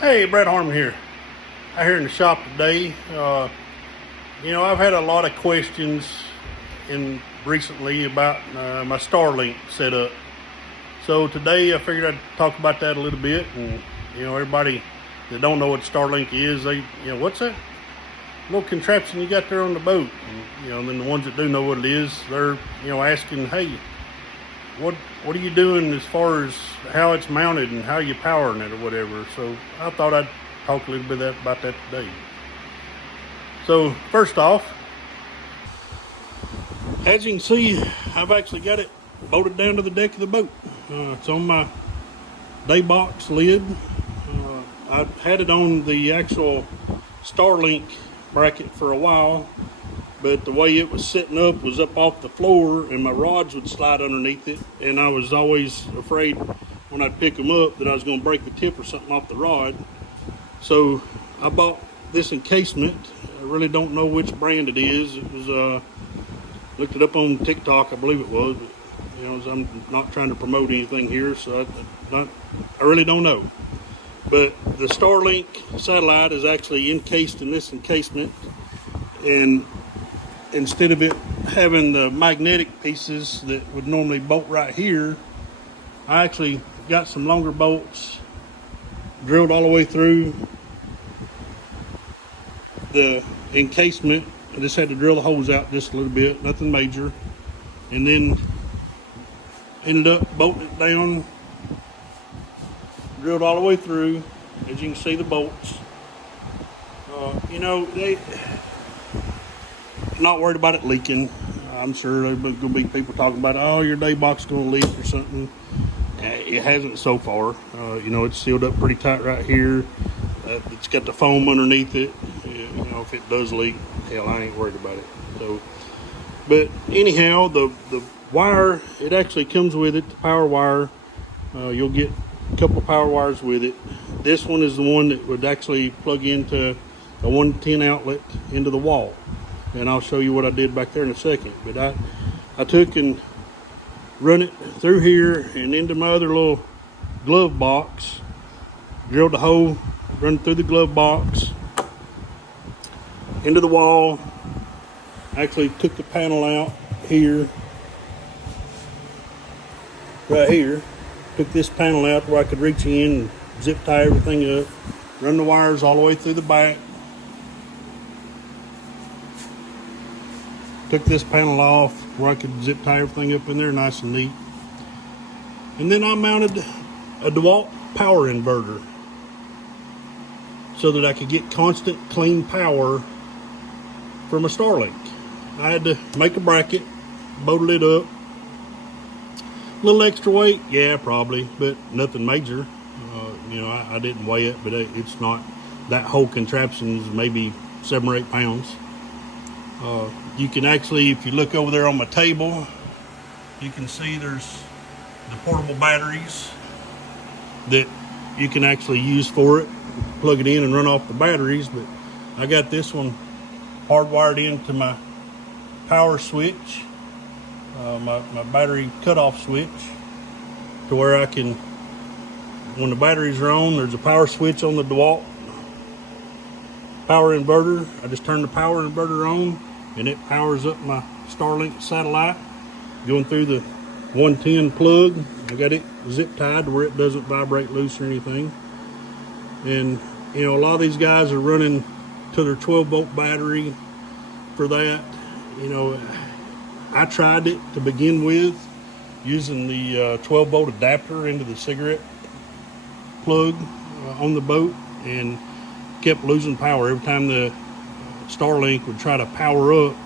Hey, Brett Harmon here. Out here in the shop today. I've had a lot of questions recently about my Starlink setup. So today I figured I'd talk about that a little bit. And everybody that don't know what Starlink is, what's that little contraption you got there on the boat? And then the ones that do know what it is, they're asking, hey, what are you doing as far as how it's mounted and how you powering it or whatever. So I thought I'd talk a little bit about that today. So first off, as you can see, I've actually got it bolted down to the deck of the boat. It's on my day box lid. I had it on the actual Starlink bracket for a while, but the way it was setting up was up off the floor and my rods would slide underneath it, and I was always afraid when I'd pick them up that I was going to break the tip or something off the rod. So I bought this encasement. I really don't know which brand it is. It was looked it up on TikTok, I believe it was, but I'm not trying to promote anything here, so I really don't know. But the Starlink satellite is actually encased in this encasement, and instead of it having the magnetic pieces that would normally bolt right here, I actually got some longer bolts drilled all the way through the encasement. I just had to drill the holes out just a little bit, nothing major, and then ended up bolting it down, drilled all the way through. As you can see, the bolts, not worried about it leaking. I'm sure there's going to be people talking about, oh, your day box is going to leak or something. It hasn't so far. It's sealed up pretty tight right here. It's got the foam underneath it. If it does leak, hell, I ain't worried about it. So, but anyhow, the wire, it actually comes with it, the power wire. You'll get a couple of power wires with it. This one is the one that would actually plug into a 110 outlet into the wall. And I'll show you what I did back there in a second. But I took and run it through here and into my other little glove box. Drilled the hole, run it through the glove box, into the wall. Actually took the panel out here, right here. Took this panel out where I could reach in and zip tie everything up. Run the wires all the way through the back. Took this panel off where I could zip tie everything up in there nice and neat. And then I mounted a DeWalt power inverter so that I could get constant clean power from a Starlink. I had to make a bracket, bolted it up. A little extra weight, yeah, probably, but nothing major. I didn't weigh it, but it's not, that whole contraption is maybe 7 or 8 pounds. You can actually, if you look over there on my table, you can see there's the portable batteries that you can actually use for it. Plug it in and run off the batteries, but I got this one hardwired into my power switch, my battery cutoff switch, to where I can, when the batteries are on, there's a power switch on the DeWalt power inverter. I just turn the power inverter on and it powers up my Starlink satellite going through the 110 plug. I got it zip tied to where it doesn't vibrate loose or anything. And a lot of these guys are running to their 12-volt battery for that. I tried it to begin with using the 12-volt adapter into the cigarette plug on the boat, and kept losing power. Every time the Starlink would try to power up,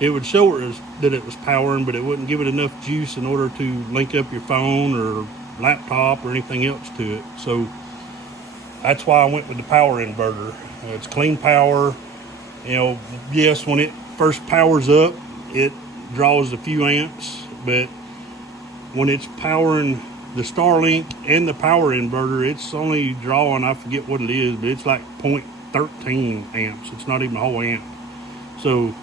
it would show that it was powering, but it wouldn't give it enough juice in order to link up your phone or laptop or anything else to it. So that's why I went with the power inverter. It's clean power. Yes, when it first powers up, it draws a few amps, but when it's powering the Starlink and the power inverter, it's only drawing, I forget what it is, but it's like 0.13 amps. It's not even a whole amp. So,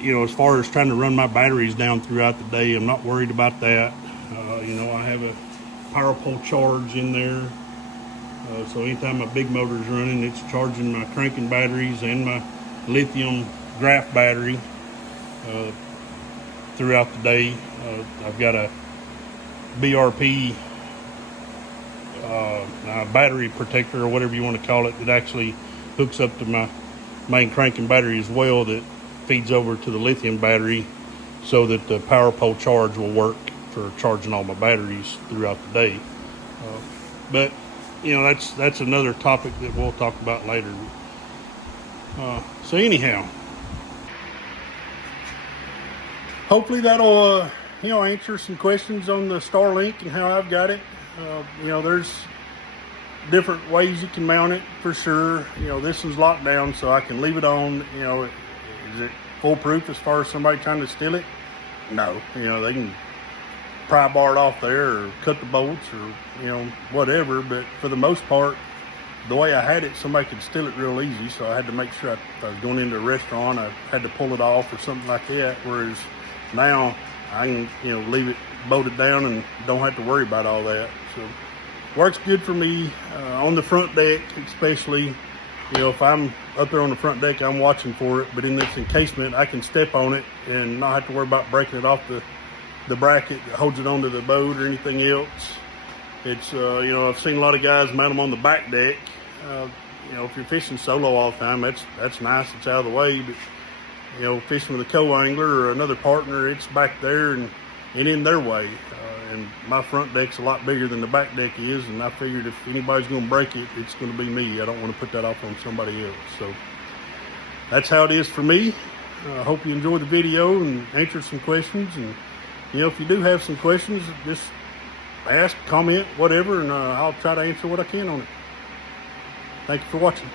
as far as trying to run my batteries down throughout the day, I'm not worried about that. I have a power pole charge in there. So anytime my big motor's running, it's charging my cranking batteries and my lithium graph battery throughout the day. I've got a BRP battery protector, or whatever you want to call it, that actually hooks up to my main cranking battery as well, that feeds over to the lithium battery so that the power pole charge will work for charging all my batteries throughout the day. But you know, that's another topic that we'll talk about later. So anyhow, hopefully that'll you know, answer some questions on the Starlink and how I've got it. You know, there's different ways you can mount it for sure. You know, this one's locked down, so I can leave it on. You know, is it foolproof as far as somebody trying to steal it? No. You know, they can pry bar it off there or cut the bolts or, you know, whatever. But for the most part, the way I had it, somebody could steal it real easy. So I had to make sure if I was going into a restaurant, I had to pull it off or something like that. Whereas now I can, you know, leave it bolted down and don't have to worry about all that. So works good for me on the front deck, especially. You know, if I'm up there on the front deck, I'm watching for it. But in this encasement, I can step on it and not have to worry about breaking it off the bracket that holds it onto the boat or anything else. It's you know, I've seen a lot of guys mount them on the back deck. You know, if you're fishing solo all the time, that's nice. It's out of the way. But you know, fishing with a co-angler or another partner, it's back there and in their way. And my front deck's a lot bigger than the back deck is, and I figured if anybody's going to break it, it's going to be me. I don't want to put that off on somebody else. So that's how it is for me. I hope you enjoyed the video and answered some questions. And you know, if you do have some questions, just ask, comment, whatever, and I'll try to answer what I can on it. Thank you for watching.